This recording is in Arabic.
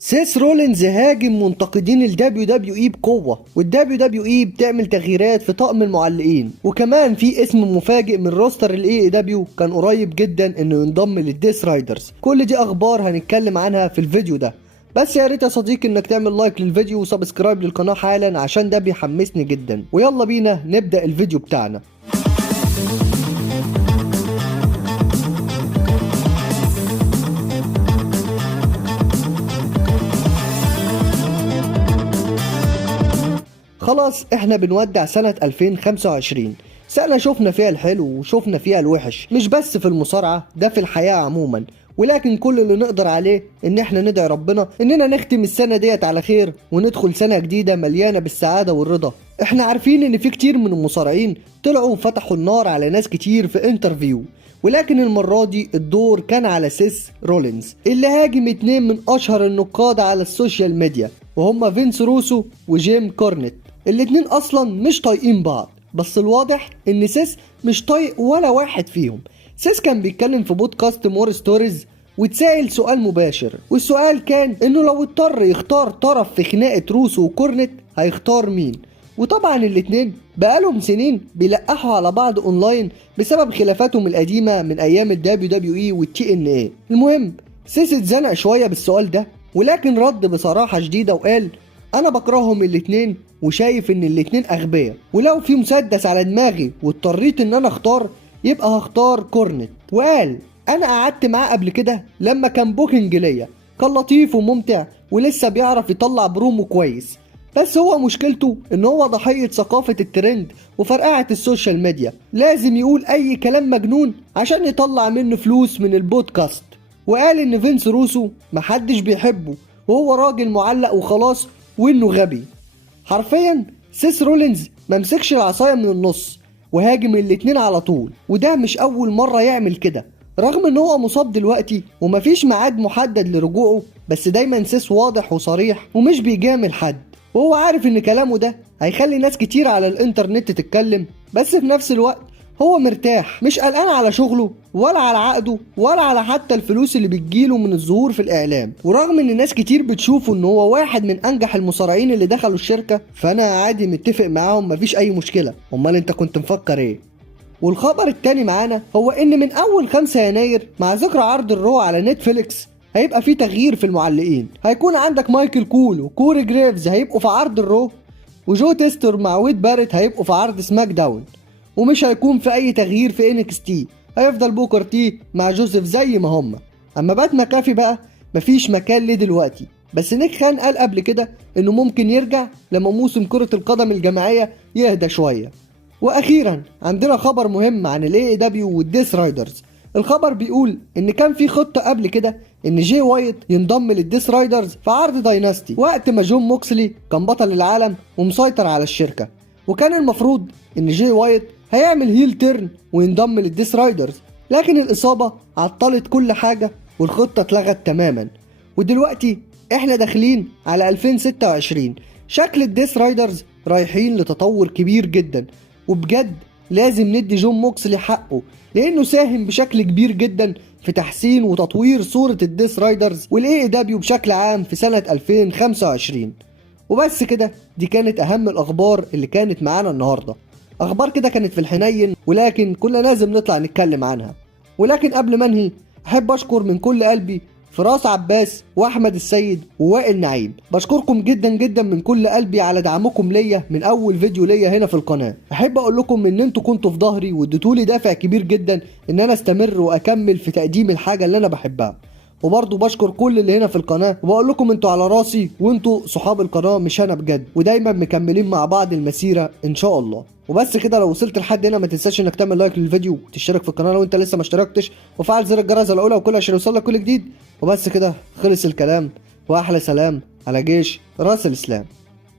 سيس رولينز هاجم منتقدين ال WWE بقوة، وال WWE بتعمل تغييرات في طقم المعلقين، وكمان في اسم مفاجئ من روستر ال AEW كان قريب جدا انه ينضم للديس رايدرز. كل دي اخبار هنتكلم عنها في الفيديو ده، بس يا ريت يا صديقي انك تعمل لايك للفيديو وسبسكرايب للقناة حالا عشان ده بيحمسني جدا. ويلا بينا نبدأ الفيديو بتاعنا. خلاص احنا بنودع سنة 2025، سنة شفنا فيها الحلو وشفنا فيها الوحش، مش بس في المصارعة، ده في الحياة عموما. ولكن كل اللي نقدر عليه ان احنا ندعي ربنا اننا نختم السنة ديت على خير وندخل سنة جديدة مليانة بالسعادة والرضا. احنا عارفين ان في كتير من المصارعين طلعوا وفتحوا النار على ناس كتير في انترفيو، ولكن المرة دي الدور كان على سيس رولينز اللي هاجم اتنين من اشهر النقاد على السوشيال ميديا، وهما فينس روسو وجيم كورنيت. الاتنين اصلا مش طايقين بعض، بس الواضح ان سيس مش طايق ولا واحد فيهم. سيس كان بيتكلم في بودكاست مور ستوريز واتسأل سؤال مباشر، والسؤال كان انه لو اضطر يختار طرف في خناقة روسو وكورنيت هيختار مين. وطبعا الاتنين بقالهم سنين بيلقحوا على بعض اونلاين بسبب خلافاتهم القديمة من ايام ال WWE وال TNA. المهم سيس اتزنق شوية بالسؤال ده، ولكن رد بصراحة شديدة وقال انا بكرههم الاتنين وشايف ان الاتنين اغبياء، ولو في مسدس على دماغي واضطريت ان انا اختار يبقى هختار كورنيت. وقال انا قعدت معاه قبل كده لما كان بوكينج ليا، كان لطيف وممتع ولسه بيعرف يطلع برومو كويس، بس هو مشكلته ان هو ضحية ثقافة الترند وفرقعة السوشيال ميديا، لازم يقول اي كلام مجنون عشان يطلع منه فلوس من البودكاست. وقال ان فينس روسو محدش بيحبه وهو راجل معلق وخلاص وانه غبي. حرفيا سيس رولينز ممسكش العصاية من النص وهاجم الاتنين على طول، وده مش اول مرة يعمل كده، رغم ان هو مصاب دلوقتي ومفيش ميعاد محدد لرجوعه، بس دايما سيس واضح وصريح ومش بيجامل حد، وهو عارف ان كلامه ده هيخلي ناس كتير على الانترنت تتكلم، بس في نفس الوقت هو مرتاح، مش قلقان على شغله ولا على عقده ولا على حتى الفلوس اللي بتجيله من الظهور في الاعلام. ورغم ان ناس كتير بتشوفه ان هو واحد من انجح المصارعين اللي دخلوا الشركة، فانا عادي متفق معاهم، مفيش اي مشكلة. امال انت كنت مفكر ايه؟ والخبر التاني معانا هو ان من اول 5 يناير مع ذكرى عرض الرو على نتفليكس هيبقى في تغيير في المعلقين. هيكون عندك مايكل كول وكوري جريفز هيبقوا في عرض الرو، وجو تيستر مع ويد باريت هيبقوا في عرض سماك داون. ومش هيكون في اي تغيير في NXT، هيفضل بوكر تي مع جوزيف زي ما هما. اما بات مكافي بقى مفيش مكان ليه دلوقتي، بس نيك خان قال قبل كده انه ممكن يرجع لما موسم كرة القدم الجماعية يهدى شوية. واخيرا عندنا خبر مهم عن ال AEW والديس رايدرز. الخبر بيقول ان كان في خطة قبل كده ان جي وايت ينضم للديس رايدرز في عرض دايناستي وقت ما جون موكسلي كان بطل العالم ومسيطر على الشركة، وكان المفروض ان جي وايت هيعمل هيل تيرن وينضم للديس رايدرز، لكن الإصابة عطلت كل حاجة والخطة اتلغت تماما. ودلوقتي احنا داخلين على 2026، شكل الديس رايدرز رايحين لتطور كبير جدا، وبجد لازم ندي جون موكسلي حقه لانه ساهم بشكل كبير جدا في تحسين وتطوير صورة الديس رايدرز والاي دبليو بشكل عام في سنة 2025. وبس كده، دي كانت اهم الاخبار اللي كانت معانا النهاردة. اخبار كده كانت في الحنين، ولكن كنا لازم نطلع نتكلم عنها. ولكن قبل ما انهي احب اشكر من كل قلبي فراس عباس واحمد السيد ووائل نعيم. بشكركم جدا جدا من كل قلبي على دعمكم ليا من اول فيديو ليا هنا في القناه. احب اقول لكم ان انتوا كنتوا في ظهري واديتولي دافع كبير جدا ان انا استمر واكمل في تقديم الحاجه اللي انا بحبها. وبرضه بشكر كل اللي هنا في القناه وبقول لكم انتوا على راسي وانتوا صحاب القناه مش انا بجد، ودايما مكملين مع بعض المسيره ان شاء الله. وبس كده، لو وصلت لحد هنا ما تنساش انك تعمل لايك للفيديو وتشترك في القناه لو انت لسه ما اشتركتش، وفعل زر الجرس الاولى وكل عشان يوصلك كل جديد. وبس كده خلص الكلام، واحلى سلام على جيش راس الاسلام.